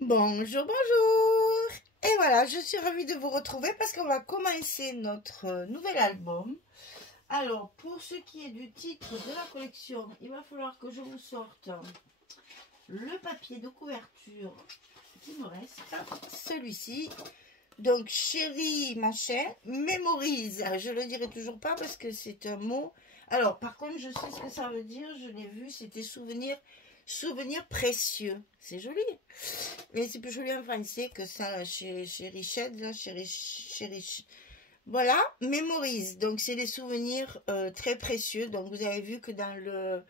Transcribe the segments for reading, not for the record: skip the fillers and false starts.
Bonjour, bonjour! Et voilà, je suis ravie de vous retrouver parce qu'on va commencer notre nouvel album. Alors, pour ce qui est du titre de la collection, il va falloir que je vous sorte le papier de couverture qui me reste, celui-ci. Donc, chérie, machin, mémorise. Je le dirai toujours pas parce que c'est un mot. Alors, par contre, je sais ce que ça veut dire. Je l'ai vu, c'était souvenir, souvenir précieux. C'est joli. Mais c'est plus joli en français que ça chez Richette, là, Voilà, mémorise. Donc, c'est des souvenirs très précieux. Donc, vous avez vu que dans le,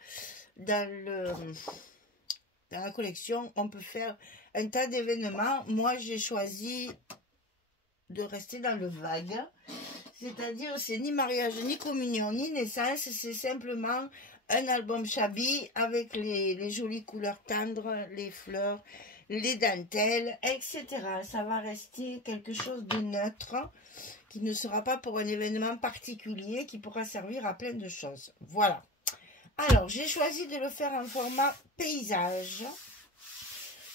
dans la collection, on peut faire un tas d'événements. Moi, j'ai choisi de rester dans le vague. C'est-à-dire, c'est ni mariage, ni communion, ni naissance. C'est simplement un album Chabi avec les jolies couleurs tendres, les fleurs, les dentelles, etc. Ça va rester quelque chose de neutre qui ne sera pas pour un événement particulier, qui pourra servir à plein de choses. Voilà. Alors, j'ai choisi de le faire en format paysage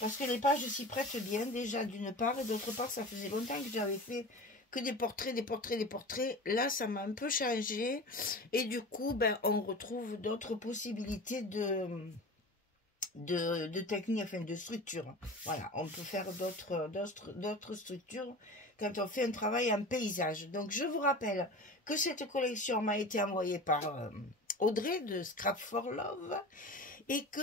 parce que les pages s'y prêtent bien déjà d'une part et d'autre part, ça faisait longtemps que j'avais fait que des portraits, des portraits, des portraits. Là, ça m'a un peu changé et du coup, on retrouve d'autres possibilités de techniques, enfin de structures. Voilà, on peut faire d'autres structures quand on fait un travail en paysage. Donc, je vous rappelle que cette collection m'a été envoyée par Audrey de Scrap for Love et que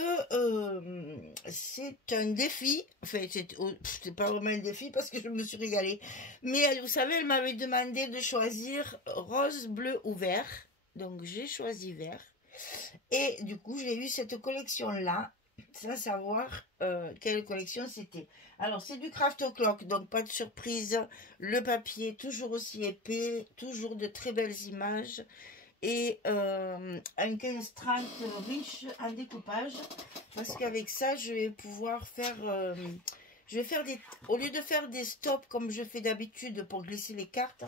c'est un défi. Enfin, c'est pas vraiment un défi parce que je me suis régalée. Mais vous savez, elle m'avait demandé de choisir rose, bleu ou vert. Donc, j'ai choisi vert. Et du coup, j'ai eu cette collection-là, sans savoir quelle collection c'était. Alors, c'est du Craft O'Clock, donc pas de surprise. Le papier, toujours aussi épais, toujours de très belles images. Et un 15-30 riche en découpage. Parce qu'avec ça, je vais pouvoir faire... je vais faire des... Au lieu de faire des stops comme je fais d'habitude pour glisser les cartes,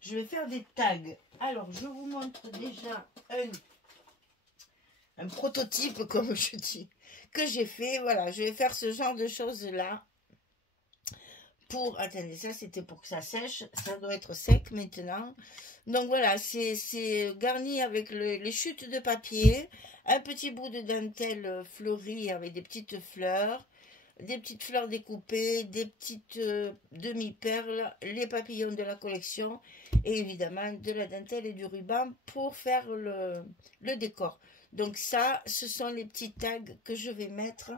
je vais faire des tags. Alors, je vous montre déjà un prototype, comme je dis, que j'ai fait. Voilà, je vais faire ce genre de choses-là. Pour, attendez, ça c'était pour que ça sèche. Ça doit être sec maintenant. Donc voilà, c'est garni avec les chutes de papier. Un petit bout de dentelle fleurie avec des petites fleurs découpées, des petites demi-perles, les papillons de la collection et évidemment de la dentelle et du ruban pour faire le décor. Donc ça, ce sont les petits tags que je vais mettre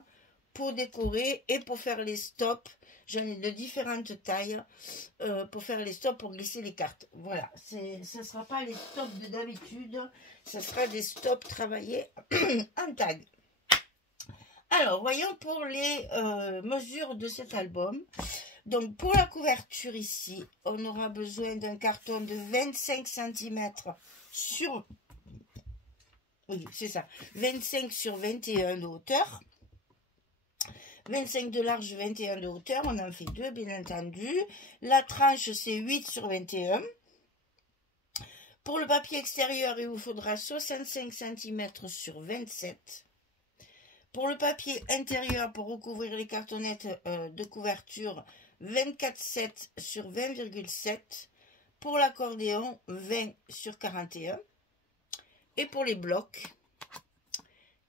pour décorer et pour faire les stops. J'en ai de différentes tailles pour faire les stops, pour glisser les cartes. Voilà, ce ne sera pas les stops de d'habitude, ce sera des stops travaillés en tag. Alors, voyons pour les mesures de cet album. Donc, pour la couverture ici, on aura besoin d'un carton de 25 cm sur... Oui, c'est ça. 25 sur 21 de hauteur. 25 de large, 21 de hauteur. On en fait deux, bien entendu. La tranche, c'est 8 sur 21. Pour le papier extérieur, il vous faudra 65 cm sur 27. Pour le papier intérieur, pour recouvrir les cartonnettes de couverture, 24,7 sur 20,7. Pour l'accordéon, 20 sur 41. Et pour les blocs,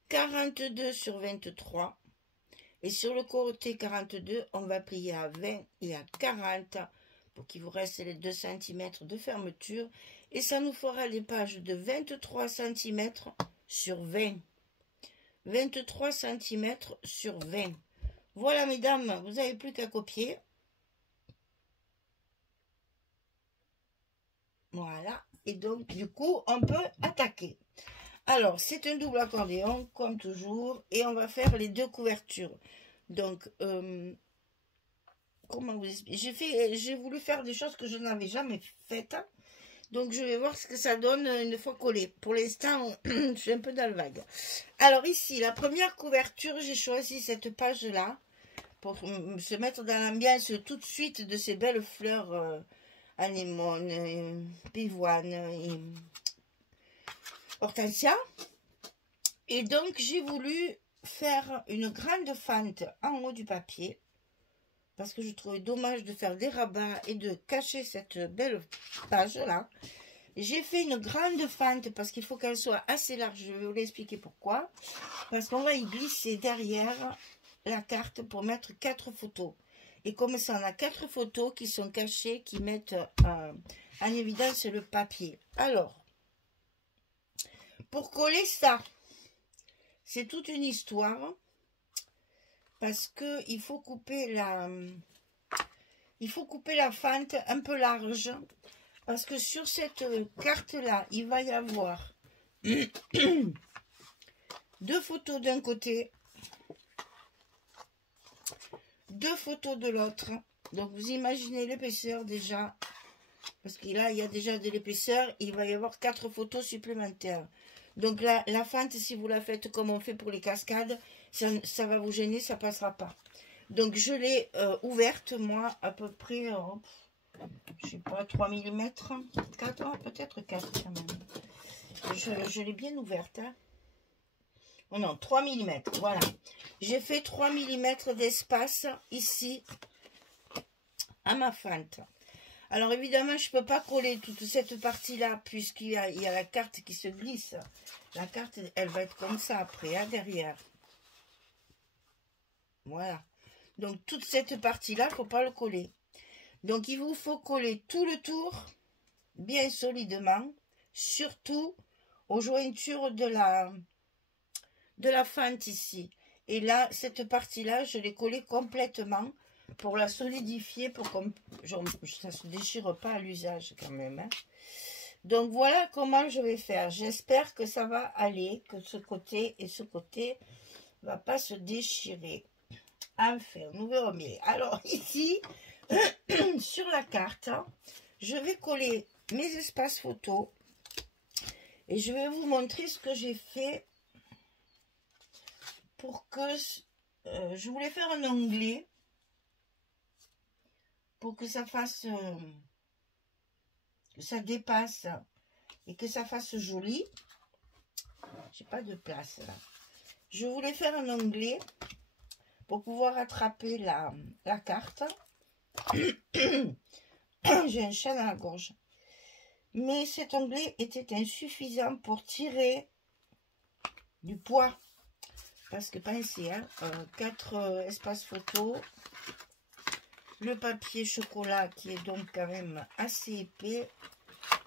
42 sur 23. Et sur le côté 42, on va plier à 20 et à 40 pour qu'il vous reste les 2 cm de fermeture. Et ça nous fera les pages de 23 cm sur 20. 23 cm sur 20. Voilà, mesdames, vous n'avez plus qu'à copier. Voilà. Et donc, du coup, on peut attaquer. Alors, c'est un double accordéon, comme toujours. Et on va faire les deux couvertures. Donc, comment vous expliquer? J'ai voulu faire des choses que je n'avais jamais faites. Donc, je vais voir ce que ça donne une fois collé. Pour l'instant, je suis un peu dans le vague. Alors, ici, la première couverture, j'ai choisi cette page-là pour se mettre dans l'ambiance tout de suite de ces belles fleurs anémone, pivoine et hortensia. Et donc, j'ai voulu faire une grande fente en haut du papier. parce que je trouvais dommage de faire des rabats et de cacher cette belle page là. J'ai fait une grande fente parce qu'il faut qu'elle soit assez large. Je vais vous l'expliquer pourquoi. Parce qu'on va y glisser derrière la carte pour mettre 4 photos. Et comme ça, on a 4 photos qui sont cachées, qui mettent en évidence le papier. Alors, pour coller ça, c'est toute une histoire. Parce que il faut couper la fente un peu large. Parce que sur cette carte-là, il va y avoir 2 photos d'un côté, 2 photos de l'autre. Donc, vous imaginez l'épaisseur déjà. Parce que là, il y a déjà de l'épaisseur. Il va y avoir 4 photos supplémentaires. Donc, la fente, si vous la faites comme on fait pour les cascades, ça va vous gêner, ça passera pas. Donc, je l'ai ouverte, moi, à peu près... je sais pas, 3 mm, 4, peut-être 4 quand même. Je l'ai bien ouverte. Hein. Oh non, 3 mm, voilà. J'ai fait 3 mm d'espace ici à ma fente. Alors évidemment, je ne peux pas coller toute cette partie-là puisqu'il y a la carte qui se glisse. La carte, elle va être comme ça après, hein, derrière. Voilà. Donc toute cette partie-là, il ne faut pas le coller. Donc, il vous faut coller tout le tour bien solidement, surtout aux jointures de la fente ici. Et là, cette partie-là, je l'ai collée complètement pour la solidifier, pour que ça ne se déchire pas à l'usage quand même. Hein. Donc, voilà comment je vais faire. J'espère que ça va aller, que ce côté et ce côté ne va pas se déchirer. Enfin, nous verrons bien. Alors, ici... sur la carte, je vais coller mes espaces photos et je vais vous montrer ce que j'ai fait pour que je voulais faire un onglet pour que ça fasse que ça dépasse et que ça fasse joli. J'ai pas de place là. Je voulais faire un onglet pour pouvoir attraper la carte. J'ai un chat dans la gorge. Mais cet onglet était insuffisant pour tirer du poids. Parce que pensez, hein, 4 espaces photos. Le papier chocolat qui est donc quand même assez épais.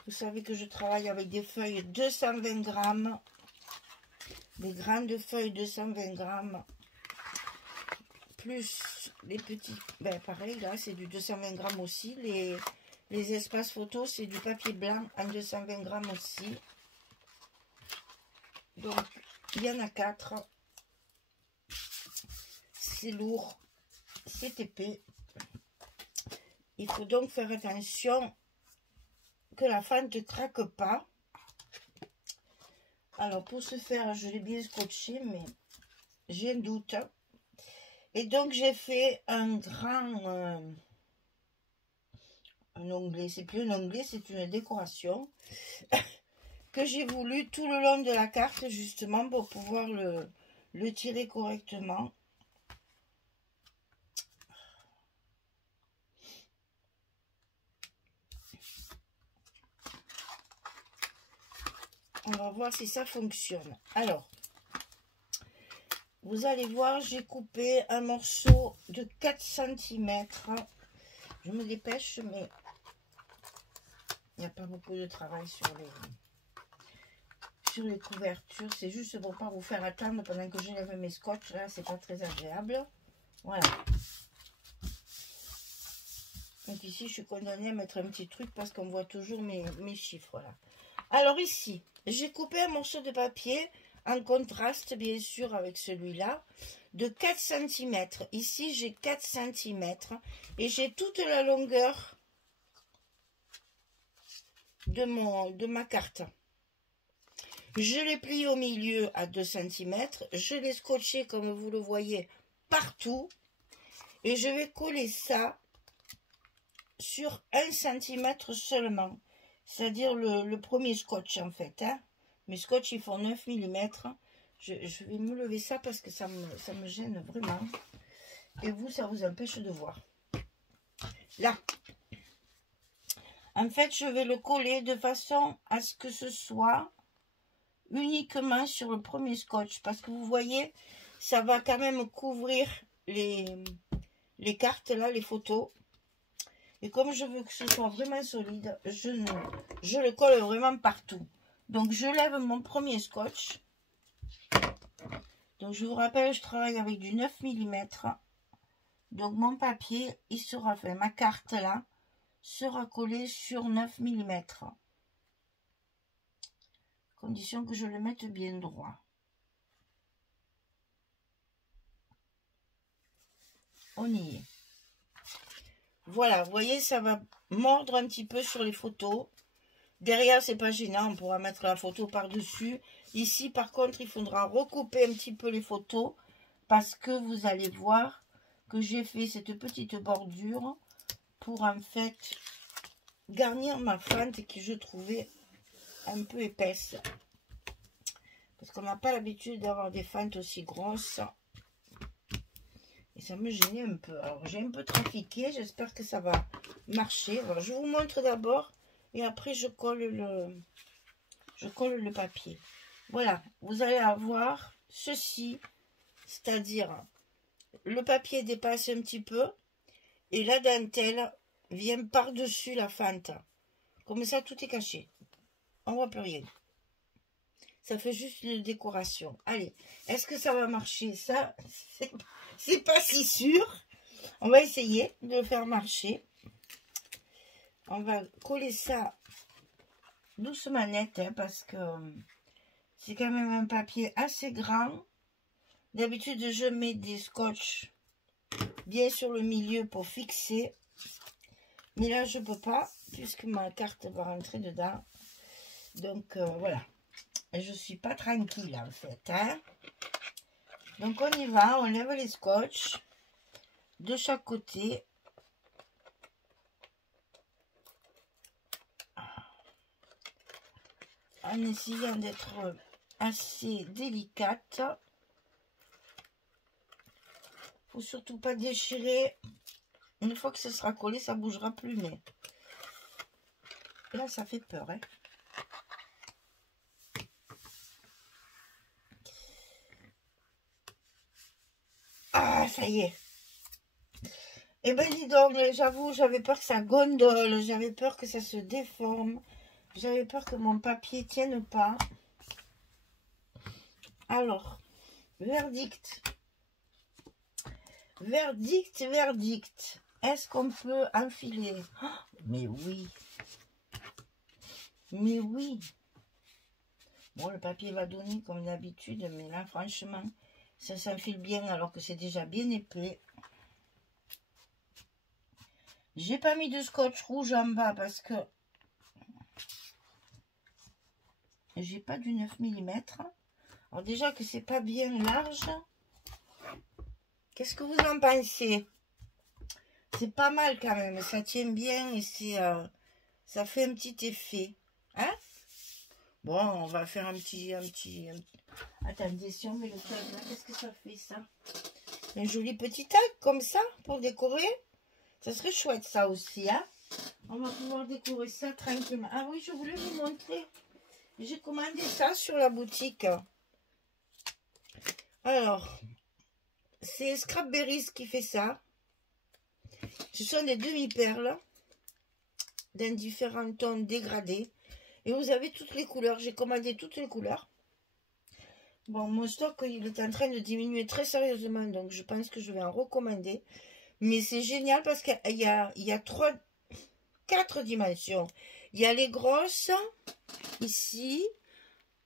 Vous savez que je travaille avec des feuilles 220 grammes. Des grandes feuilles 220 grammes. Plus les petits, ben pareil là c'est du 220 grammes aussi, les espaces photos c'est du papier blanc en 220 grammes aussi, donc il y en a 4, c'est lourd, c'est épais, il faut donc faire attention que la fente ne craque pas. Alors pour ce faire je l'ai bien scotché mais j'ai un doute. Et donc, j'ai fait un onglet. C'est plus un onglet, c'est une décoration que j'ai voulu tout le long de la carte, justement, pour pouvoir le tirer correctement. On va voir si ça fonctionne. Alors, vous allez voir, j'ai coupé un morceau de 4 cm. Je me dépêche, mais il n'y a pas beaucoup de travail sur les couvertures. C'est juste pour pas vous faire attendre pendant que j'enlève mes scotch. Là, c'est pas très agréable. Voilà. Donc ici, je suis condamnée à mettre un petit truc parce qu'on voit toujours mes chiffres. Là. Alors ici, j'ai coupé un morceau de papier en contraste, bien sûr, avec celui-là, de 4 cm. Ici, j'ai 4 cm et j'ai toute la longueur de ma carte. Je l'ai plié au milieu à 2 cm. Je l'ai scotché, comme vous le voyez, partout. Et je vais coller ça sur 1 cm seulement. C'est-à-dire le premier scotch, en fait. Hein. Mes scotch, ils font 9 mm. Je vais me lever ça parce que ça me gêne vraiment. Et vous, ça vous empêche de voir. là. En fait, je vais le coller de façon à ce que ce soit uniquement sur le premier scotch. Parce que vous voyez, ça va quand même couvrir les cartes, là, les photos. Et comme je veux que ce soit vraiment solide, je le colle vraiment partout. Donc, je lève mon premier scotch. Donc, je vous rappelle, je travaille avec du 9 mm. Donc, mon papier, il sera fait. Ma carte, là, sera collée sur 9 mm. Condition que je le mette bien droit. On y est. Voilà, vous voyez, ça va mordre un petit peu sur les photos. Derrière, c'est pas gênant, on pourra mettre la photo par-dessus. Ici, par contre, il faudra recouper un petit peu les photos parce que vous allez voir que j'ai fait cette petite bordure pour en fait garnir ma fente que je trouvais un peu épaisse. Parce qu'on n'a pas l'habitude d'avoir des fentes aussi grosses. Et ça me gênait un peu. Alors, j'ai un peu trafiqué. J'espère que ça va marcher. Alors, je vous montre d'abord. Et après, je colle le papier. Voilà. Vous allez avoir ceci. C'est-à-dire, le papier dépasse un petit peu. Et la dentelle vient par-dessus la fente. Comme ça, tout est caché. On ne voit plus rien. Ça fait juste une décoration. Allez, est-ce que ça va marcher? Ça, c'est pas si sûr. On va essayer de le faire marcher. On va coller ça doucement net, hein, parce que c'est quand même un papier assez grand. D'habitude, je mets des scotch bien sur le milieu pour fixer. Mais là, je peux pas, puisque ma carte va rentrer dedans. Donc, voilà. Et je suis pas tranquille, en fait. Hein. Donc, on y va. On lève les scotch de chaque côté. En essayant d'être assez délicate. Faut surtout pas déchirer. Une fois que ce sera collé, ça bougera plus. Mais là, ça fait peur. Hein. Ah, ça y est. Eh ben, dis donc, j'avoue, j'avais peur que ça gondole. J'avais peur que ça se déforme. J'avais peur que mon papier tienne pas. Alors, verdict. Verdict, verdict. Est-ce qu'on peut enfiler? Oh, mais oui. Mais oui. Bon, le papier va donner comme d'habitude, mais là, franchement, ça s'enfile bien alors que c'est déjà bien épais. J'ai pas mis de scotch rouge en bas parce que j'ai pas du 9 mm. Alors déjà que c'est pas bien large. Qu'est-ce que vous en pensez? C'est pas mal quand même. Ça tient bien et ça fait un petit effet. Hein? Bon, on va faire un petit... Attendez, si on met le tag là, qu'est-ce que ça fait ça? Un joli petit tag comme ça pour décorer. Ça serait chouette ça aussi, hein? On va pouvoir décorer ça tranquillement. Ah oui, je voulais vous montrer. J'ai commandé ça sur la boutique. Alors, c'est Scrapberries qui fait ça. Ce sont des demi-perles d'un différents tons dégradés. Et vous avez toutes les couleurs. J'ai commandé toutes les couleurs. Bon, mon stock, il est en train de diminuer très sérieusement. Donc, je pense que je vais en recommander. Mais c'est génial parce qu'il y a 4 dimensions. Il y a les grosses, ici.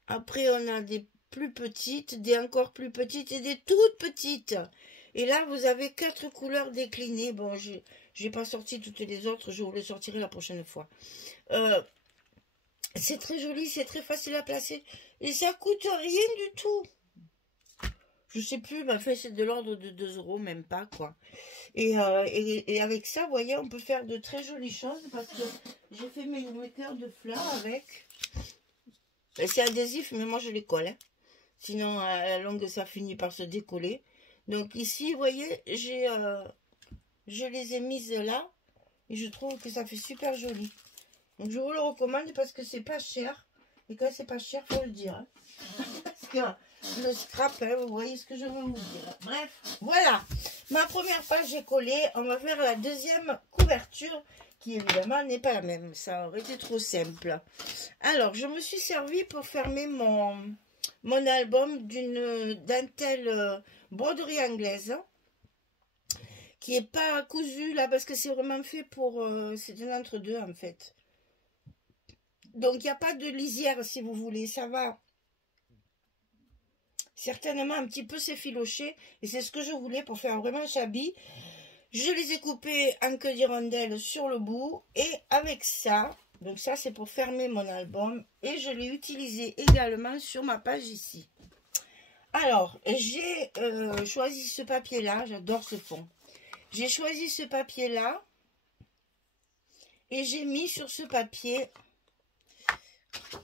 Après, on a des plus petites, des encore plus petites et des toutes petites. Et là, vous avez 4 couleurs déclinées. Bon, je n'ai pas sorti toutes les autres. Je vous les sortirai la prochaine fois. C'est très joli, c'est très facile à placer. Et ça coûte rien du tout. Je sais plus, mais enfin, c'est de l'ordre de 2 €, même pas, quoi. Et avec ça, vous voyez, on peut faire de très jolies choses parce que j'ai fait mes cœurs de fleurs avec. C'est adhésif, mais moi, je les colle. Hein. Sinon, à la longue, ça finit par se décoller. Donc ici, vous voyez, je les ai mises là. Et je trouve que ça fait super joli. Donc je vous le recommande parce que c'est pas cher. Et quand c'est pas cher, faut le dire. Hein. Parce que le scrap, hein, vous voyez ce que je veux vous dire. Bref, voilà. Ma première page est collée. On va faire la deuxième couverture qui évidemment n'est pas la même. Ça aurait été trop simple. Alors, je me suis servi pour fermer mon album d'une dentelle broderie anglaise. Qui est pas cousue là parce que c'est vraiment fait pour... c'est un entre-deux en fait. Donc, il n'y a pas de lisière si vous voulez. Ça va certainement un petit peu s'effilocher. Et c'est ce que je voulais pour faire vraiment shabby. Je les ai coupés en queue d'hirondelle sur le bout. Et avec ça, donc ça c'est pour fermer mon album. Et je l'ai utilisé également sur ma page ici. Alors, j'ai choisi ce papier-là. J'adore ce fond. J'ai choisi ce papier-là. Et j'ai mis sur ce papier...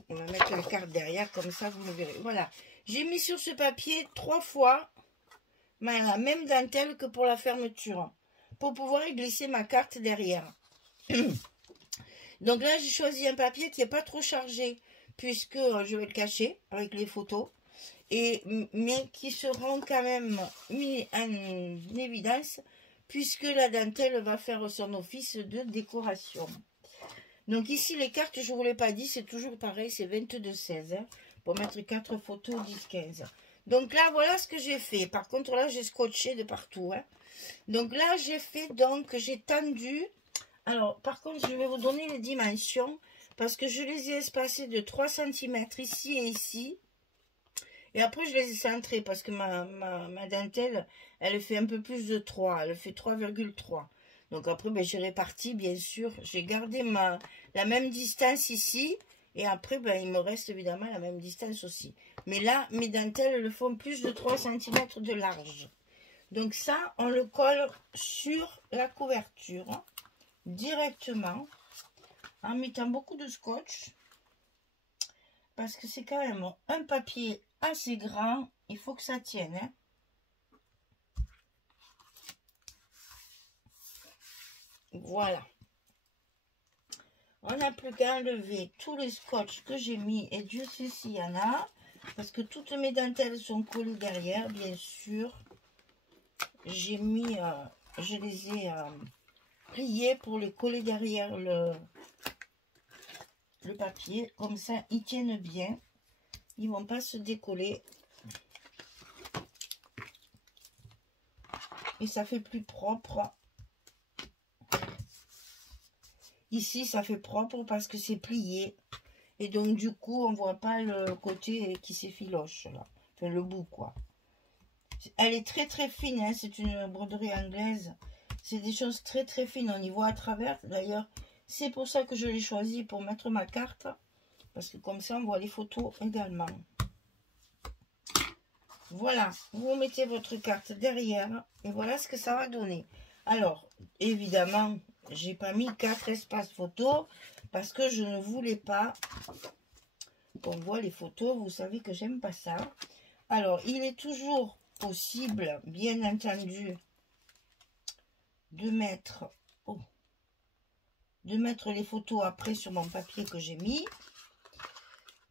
On va mettre la carte derrière, comme ça vous le verrez. Voilà. J'ai mis sur ce papier 3 fois la même dentelle que pour la fermeture. Pour pouvoir y glisser ma carte derrière. Donc là, j'ai choisi un papier qui n'est pas trop chargé. Puisque je vais le cacher avec les photos. Mais qui seront quand même mis en évidence. Puisque la dentelle va faire son office de décoration. Donc ici, les cartes, je ne vous l'ai pas dit, c'est toujours pareil, c'est 22-16. Hein, pour mettre 4 photos, 10-15. Donc là, voilà ce que j'ai fait. Par contre, là, j'ai scotché de partout. Hein. Donc là, j'ai fait, donc, j'ai tendu. Alors, par contre, je vais vous donner les dimensions. Parce que je les ai espacées de 3 cm ici et ici. Et après, je les ai centrés parce que ma dentelle, elle fait un peu plus de 3. Elle fait 3,3. Donc après, ben, j'ai réparti, bien sûr. J'ai gardé la même distance ici. Et après, ben, il me reste évidemment la même distance aussi. Mais là, mes dentelles le font plus de 3 cm de large. Donc ça, on le colle sur la couverture directement. En mettant beaucoup de scotch. Parce que c'est quand même un papier assez grand. Il faut que ça tienne. Hein. Voilà. On n'a plus qu'à enlever tous les scotch que j'ai mis. Et Dieu sait s'il y en a. Parce que toutes mes dentelles sont collées derrière, bien sûr. J'ai mis... je les ai pliées pour les coller derrière le papier. Comme ça, ils tiennent bien. Ils ne vont pas se décoller. Et ça fait plus propre. Ici, ça fait propre parce que c'est plié. Et donc, du coup, on ne voit pas le côté qui s'effiloche, là. Enfin, le bout, quoi. Elle est très, très fine, hein. C'est une broderie anglaise. C'est des choses très, très fines. On y voit à travers. D'ailleurs, c'est pour ça que je l'ai choisi pour mettre ma carte. Parce que comme ça, on voit les photos également. Voilà. Vous mettez votre carte derrière. Et voilà ce que ça va donner. Alors, évidemment... J'ai pas mis 4 espaces photos parce que je ne voulais pas qu'on voit les photos. Vous savez que j'aime pas ça. Alors, il est toujours possible, bien entendu, de mettre les photos après sur mon papier que j'ai mis.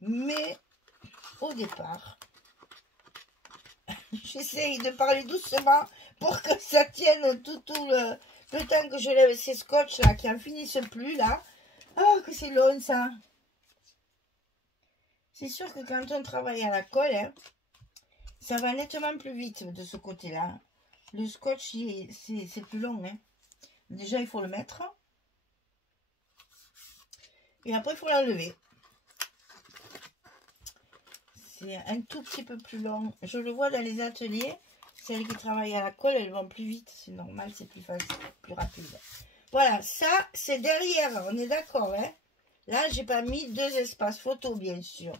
Mais au départ, j'essaye de parler doucement pour que ça tienne tout le temps que je lève ces scotch là, qui en finissent plus là. Oh, que c'est long ça. C'est sûr que quand on travaille à la colle, hein, ça va nettement plus vite de ce côté-là. Le scotch, c'est plus long. Hein. Déjà, il faut le mettre. Et après, il faut l'enlever. C'est un tout petit peu plus long. Je le vois dans les ateliers. Celles qui travaillent à la colle, elles vont plus vite. C'est normal, c'est plus facile, plus rapide. Voilà, ça, c'est derrière. On est d'accord, hein? Là, j'ai pas mis 2 espaces photo, bien sûr.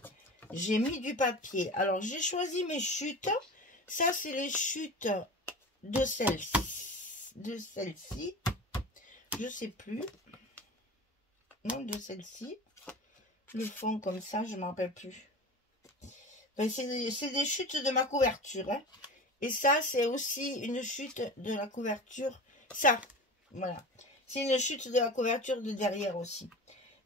J'ai mis du papier. Alors, j'ai choisi mes chutes. Ça, c'est les chutes de celle-ci. Je sais plus. Non, de celle-ci. Le fond comme ça, je ne m'en rappelle plus. Enfin, c'est des chutes de ma couverture, hein. Et ça, c'est aussi une chute de la couverture. Ça, voilà. C'est une chute de la couverture de derrière aussi.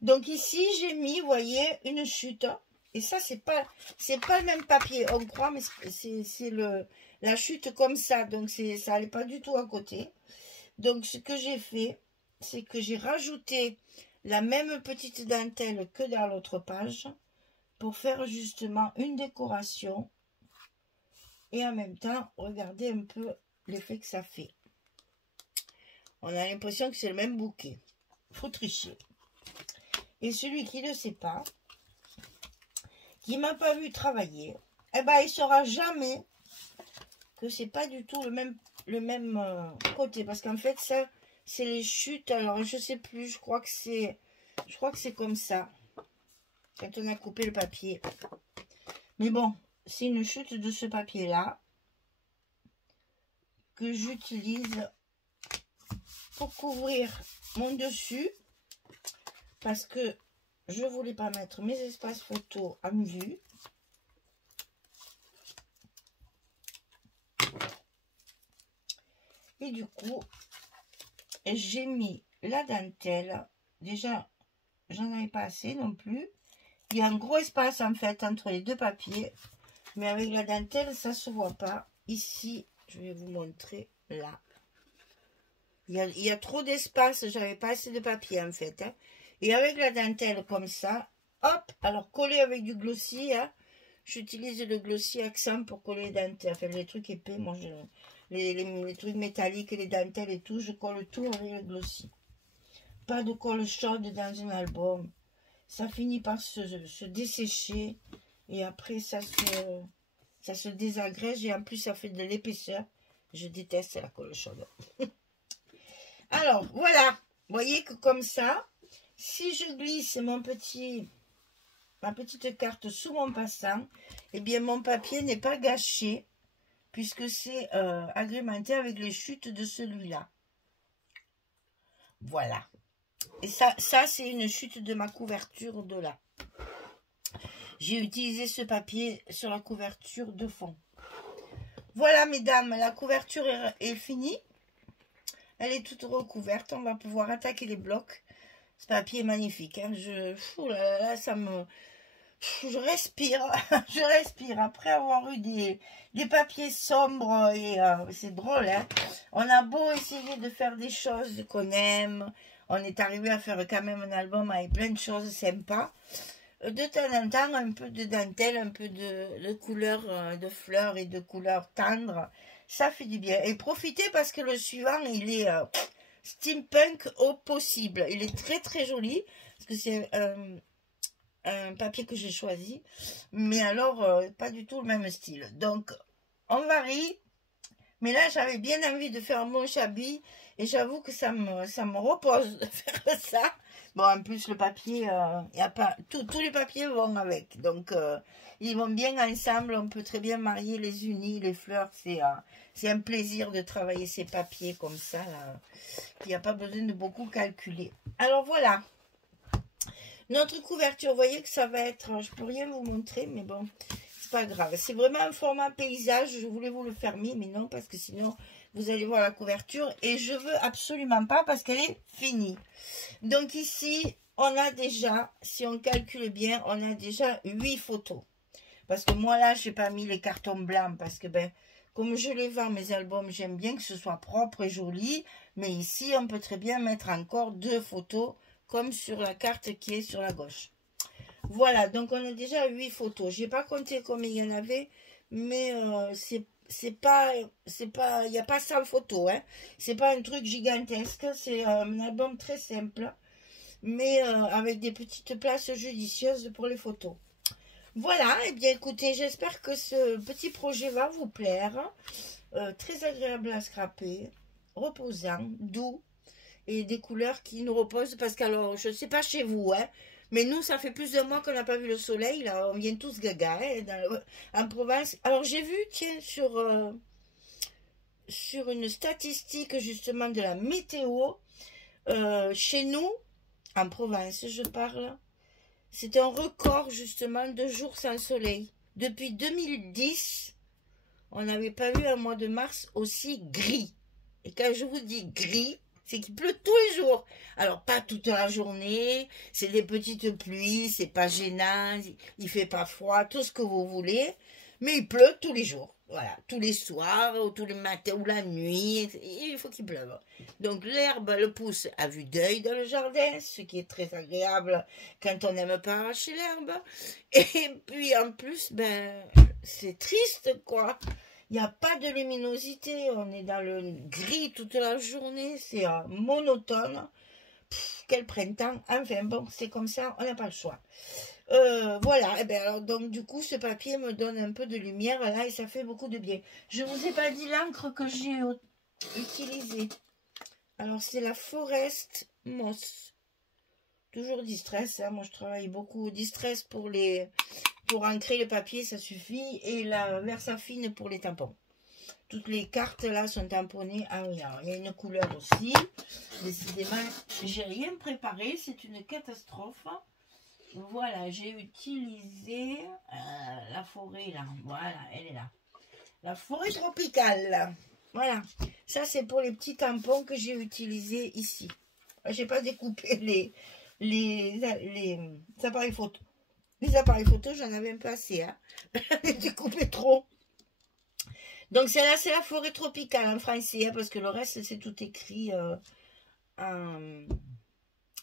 Donc ici, j'ai mis, vous voyez, une chute. Et ça, c'est pas le même papier. On croit, mais c'est la chute comme ça. Donc ça n'allait pas du tout à côté. Donc ce que j'ai fait, c'est que j'ai rajouté la même petite dentelle que dans l'autre page pour faire justement une décoration. Et en même temps, regardez un peu l'effet que ça fait. On a l'impression que c'est le même bouquet. Faut tricher. Et celui qui ne sait pas, qui m'a pas vu travailler, eh ben il saura jamais que c'est pas du tout le même côté. Parce qu'en fait, ça, c'est les chutes. Alors, je sais plus, je crois que c'est comme ça. Quand on a coupé le papier. Mais bon, c'est une chute de ce papier-là que j'utilise pour couvrir mon dessus. Parce que je voulais pas mettre mes espaces photos en vue. Et du coup, j'ai mis la dentelle. Déjà, j'en avais pas assez non plus. Il y a un gros espace en fait entre les deux papiers. Mais avec la dentelle, ça se voit pas. Ici, je vais vous montrer là. Il y a trop d'espace. J'avais pas assez de papier en fait. Hein. Et avec la dentelle comme ça, hop, alors coller avec du glossy, hein, j'utilise le glossy accent pour coller les dentelles, enfin les trucs épais, moi les trucs métalliques, les dentelles et tout, je colle tout avec le glossy. Pas de colle chaude dans un album, ça finit par se dessécher et après ça se désagrège et en plus ça fait de l'épaisseur. Je déteste la colle chaude. Alors voilà, vous voyez que comme ça, si je glisse ma petite carte sous mon passant, eh bien mon papier n'est pas gâché puisque c'est agrémenté avec les chutes de celui-là. Voilà. Et ça c'est une chute de ma couverture de là. J'ai utilisé ce papier sur la couverture de fond. Voilà mesdames, la couverture est finie. Elle est toute recouverte. On va pouvoir attaquer les blocs. Ce papier est magnifique. Hein. Là, je respire. Je respire. Après avoir eu des papiers sombres, et c'est drôle. Hein. On a beau essayer de faire des choses qu'on aime. On est arrivé à faire quand même un album avec plein de choses sympas. De temps en temps, un peu de dentelle, un peu de couleurs de fleurs et de couleurs tendres. Ça fait du bien. Et profitez parce que le suivant, il est steampunk au possible. Il est très très joli. Parce que c'est un papier que j'ai choisi. Mais alors, pas du tout le même style. Donc, on varie. Mais là, j'avais bien envie de faire mon chablis. Et j'avoue que ça me repose de faire ça. Bon, en plus, le papier, y a pas tous les papiers vont avec. Donc, ils vont bien ensemble. On peut très bien marier les unis, les fleurs. C'est un plaisir de travailler ces papiers comme ça. Il n'y a pas besoin de beaucoup calculer. Alors, voilà. Notre couverture, vous voyez que ça va être... Je peux rien vous montrer, mais bon, c'est pas grave. C'est vraiment un format paysage. Je voulais vous le fermer, mais non, parce que sinon... Vous allez voir la couverture et je veux absolument pas parce qu'elle est finie. Donc ici, on a déjà, si on calcule bien, on a déjà 8 photos. Parce que moi là, je n'ai pas mis les cartons blancs parce que ben, comme je les vends mes albums, j'aime bien que ce soit propre et joli. Mais ici, on peut très bien mettre encore 2 photos comme sur la carte qui est sur la gauche. Voilà, donc on a déjà 8 photos. Je n'ai pas compté combien il y en avait, mais il n'y a pas 100 photos, hein. C'est pas un truc gigantesque, c'est un album très simple, mais avec des petites places judicieuses pour les photos. Voilà, et bien écoutez, j'espère que ce petit projet va vous plaire. Très agréable à scraper, reposant, doux, et des couleurs qui nous reposent, parce que alors, je ne sais pas chez vous, hein, mais nous, ça fait plus de mois qu'on n'a pas vu le soleil, là, on vient tous gaga, hein, en Provence. Alors, j'ai vu, tiens, sur une statistique, justement, de la météo, chez nous, en Provence, je parle, c'est un record, justement, de jours sans soleil. Depuis 2010, on n'avait pas eu un mois de mars aussi gris. Et quand je vous dis gris, C'est qu'il pleut tous les jours. Alors, pas toute la journée, c'est des petites pluies, c'est pas gênant, il fait pas froid, tout ce que vous voulez, mais il pleut tous les jours. Voilà, tous les soirs, ou tous les matins, ou la nuit, il faut qu'il pleuve. Donc, l'herbe, elle pousse à vue d'œil dans le jardin, ce qui est très agréable quand on n'aime pas arracher l'herbe. Et puis, en plus, ben, c'est triste, quoi. Il n'y a pas de luminosité, on est dans le gris toute la journée, c'est monotone. Quel printemps, enfin bon, c'est comme ça, on n'a pas le choix. Voilà, et bien alors donc du coup ce papier me donne un peu de lumière là et ça fait beaucoup de bien. Je vous ai pas dit l'encre que j'ai utilisée. Alors c'est la Forest Moss. Toujours Distress, hein. Moi je travaille beaucoup Distress pour ancrer le papier, ça suffit. Et la Versafine pour les tampons. Toutes les cartes là sont tamponnées. Ah oui, alors, il y a une couleur aussi. Décidément, j'ai rien préparé, c'est une catastrophe. Voilà, j'ai utilisé la forêt là. Voilà, elle est là. La forêt tropicale. Voilà, ça c'est pour les petits tampons que j'ai utilisés ici. J'ai pas découpé les appareils photo. Les appareils photo, j'en avais un peu assez. Hein. J'ai découpé trop. Donc celle-là, c'est la forêt tropicale en français, hein, parce que le reste, c'est tout écrit en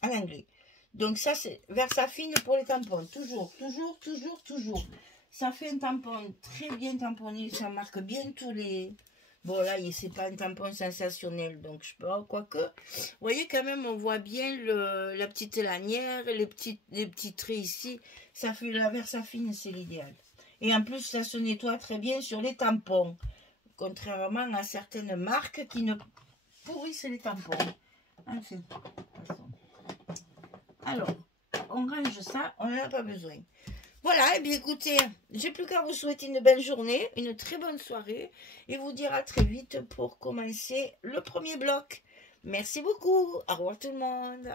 anglais. Donc ça, c'est Versafine pour les tampons. Toujours, toujours, toujours, toujours. Ça fait un tampon très bien tamponné. Ça marque bien tous les... Bon, là, c'est pas un tampon sensationnel. Donc, je sais pas, quoique. Vous voyez, quand même, on voit bien la petite lanière, les petits traits ici. Ça fait la Versafine, c'est l'idéal. Et en plus, ça se nettoie très bien sur les tampons. Contrairement à certaines marques qui ne pourrissent les tampons. Enfin, alors, on range ça, on n'en a pas besoin. Voilà, et bien écoutez, j'ai plus qu'à vous souhaiter une belle journée, une très bonne soirée, et vous dire à très vite pour commencer le premier bloc. Merci beaucoup, au revoir tout le monde.